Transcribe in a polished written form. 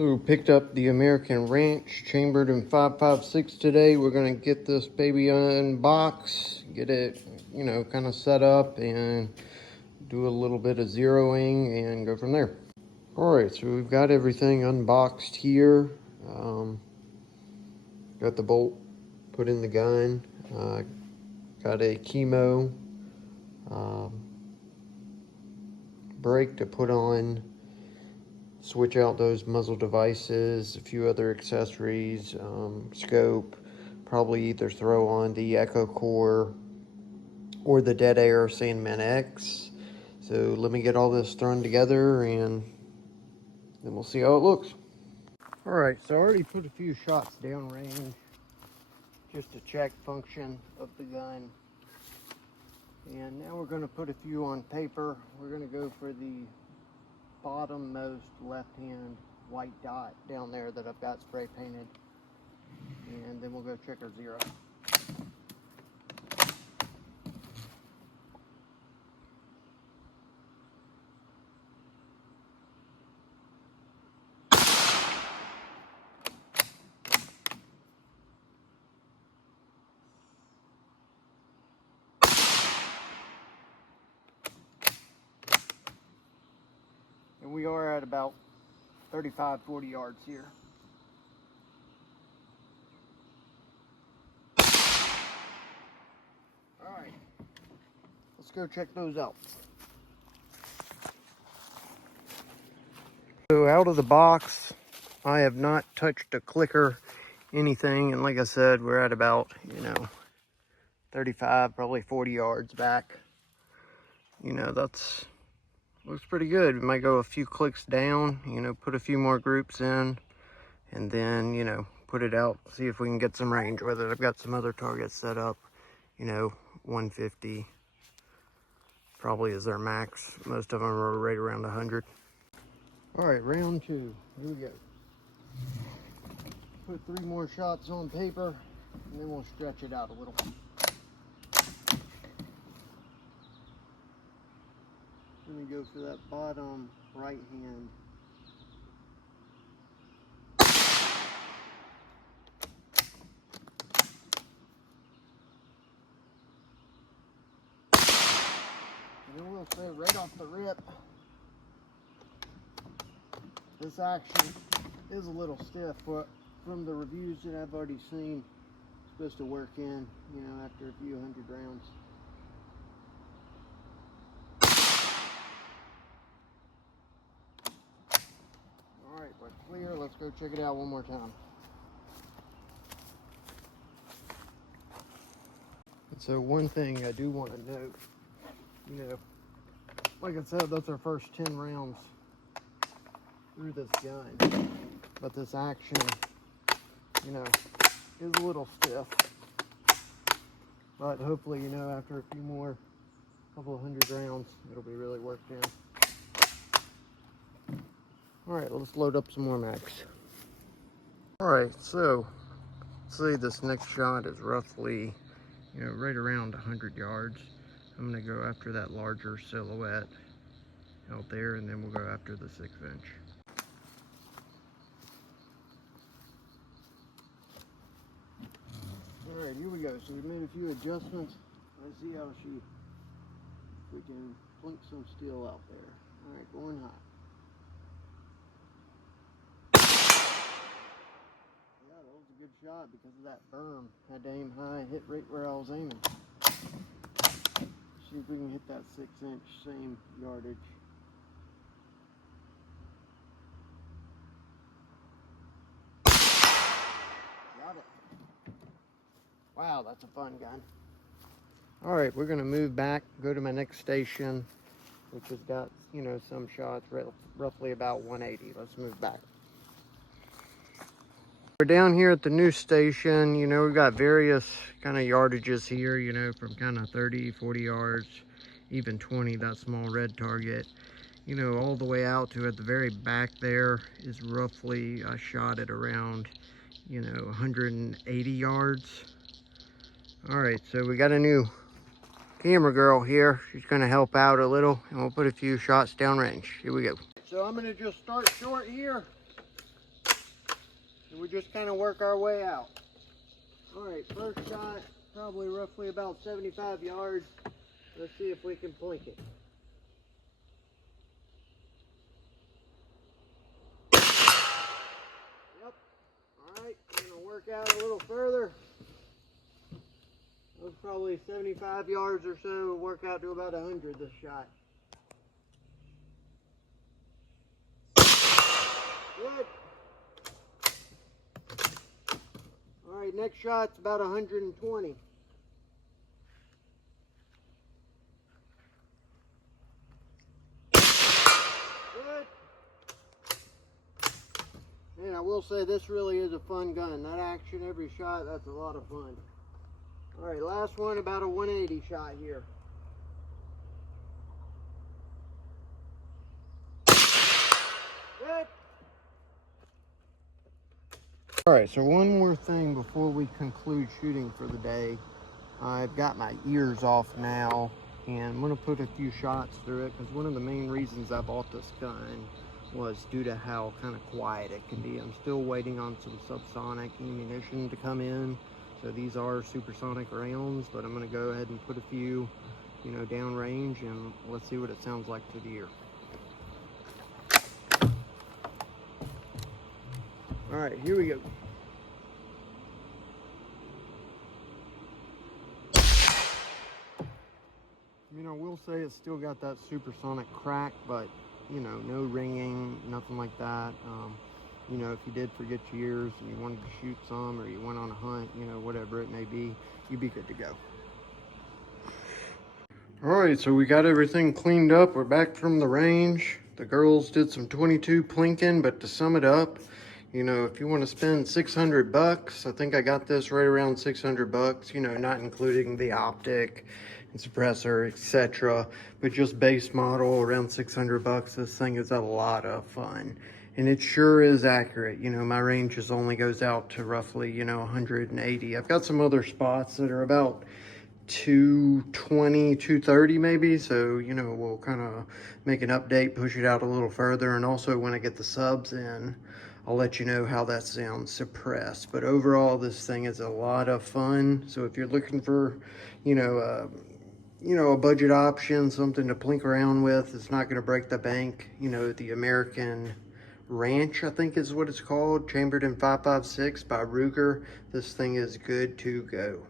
So picked up the American Ranch chambered in 5.56 today. We're gonna get this baby unboxed, get it, kind of set up and do a little bit of zeroing and go from there. All right, so we've got everything unboxed here. Got the bolt put in the gun. Got a chemo brake to put on. Switch out those muzzle devices, a few other accessories, scope, probably either throw on the Echo Core or the Dead Air Sandman X. So let me get all this thrown together and then we'll see how it looks. All right, so I already put a few shots downrange just to check function of the gun. And now we're gonna put a few on paper. We're gonna go for the bottommost left-hand white dot down there that I've got spray painted, and then we'll go check our zero. And we are at about 35-40 yards here. All right, let's go check those out. So out of the box, I have not touched a clicker, anything, and like I said, we're at about 35, probably 40 yards back. That's looks pretty good. We might go a few clicks down, put a few more groups in, and then put it out, see if we can get some range with it. I've got some other targets set up, 150 probably is their max. Most of them are right around 100. All right, round two, here we go. Put 3 more shots on paper, and then we'll stretch it out a little. Let me go for that bottom right hand. And then we'll say right off the rip, this action is a little stiff, but from the reviews that I've already seen, it's supposed to work in, after a few hundred rounds. All right, we're clear. Let's go check it out one more time. And so one thing I do want to note, like I said, that's our first 10 rounds through this gun, but this action, is a little stiff, but hopefully, after a few more, couple of hundred rounds, it'll be really worked in. All right, let's load up some more mags. All right, so say this next shot is roughly, right around 100 yards. I'm gonna go after that larger silhouette out there, and then we'll go after the 6-inch. All right, here we go. So we made a few adjustments. Let's see how we can plunk some steel out there. All right, going hot. Yeah, that was a good shot because of that berm. Had to aim high, hit right where I was aiming. See if we can hit that 6-inch, same yardage. Got it. Wow, that's a fun gun. All right, we're gonna move back, go to my next station, which has got, some shots roughly about 180. Let's move back. We're down here at the new station. We've got various kind of yardages here, from kind of 30, 40 yards, even 20, that small red target. All the way out to at the very back there is roughly a shot at around, 180 yards. All right, so we got a new camera girl here. She's gonna help out a little, and we'll put a few shots downrange. Here we go. So I'm gonna just start short here. and we just kind of work our way out. All right, first shot, probably roughly about 75 yards. Let's see if we can plink it. Yep. All right, we're gonna work out a little further. That was probably 75 yards or so. We'll work out to about 100 this shot. Good. All right, next shot's about 120. Good. And I will say this really is a fun gun. That action every shot, that's a lot of fun. All right, last one, about a 180 shot here. Good. All right, so one more thing before we conclude shooting for the day. I've got my ears off now, and I'm gonna put a few shots through it because one of the main reasons I bought this gun was due to how kind of quiet it can be. I'm still waiting on some subsonic ammunition to come in. So these are supersonic rounds, but I'm gonna go ahead and put a few, you know, down range, and let's see what it sounds like through the ear. All right, here we go. You know, we'll say it's still got that supersonic crack, but, you know, no ringing, nothing like that. You know, if you did forget your ears and you wanted to shoot some, or you went on a hunt, you know, whatever it may be, you'd be good to go. All right, so we got everything cleaned up. We're back from the range. The girls did some 22 plinking, but to sum it up, you know, if you want to spend 600 bucks, I think I got this right around 600 bucks, you know, not including the optic and suppressor, etc., but just base model around 600 bucks. This thing is a lot of fun, and it sure is accurate. You know, my range just only goes out to roughly, you know, 180. I've got some other spots that are about 220, 230 maybe, so, you know, we'll kind of make an update, push it out a little further, and also when I get the subs in, I'll let you know how that sounds suppressed. But overall, this thing is a lot of fun. So if you're looking for, you know, a budget option, something to plink around with, it's not going to break the bank, you know, the American Ranch, I think is what it's called, chambered in 5.56 by Ruger. This thing is good to go.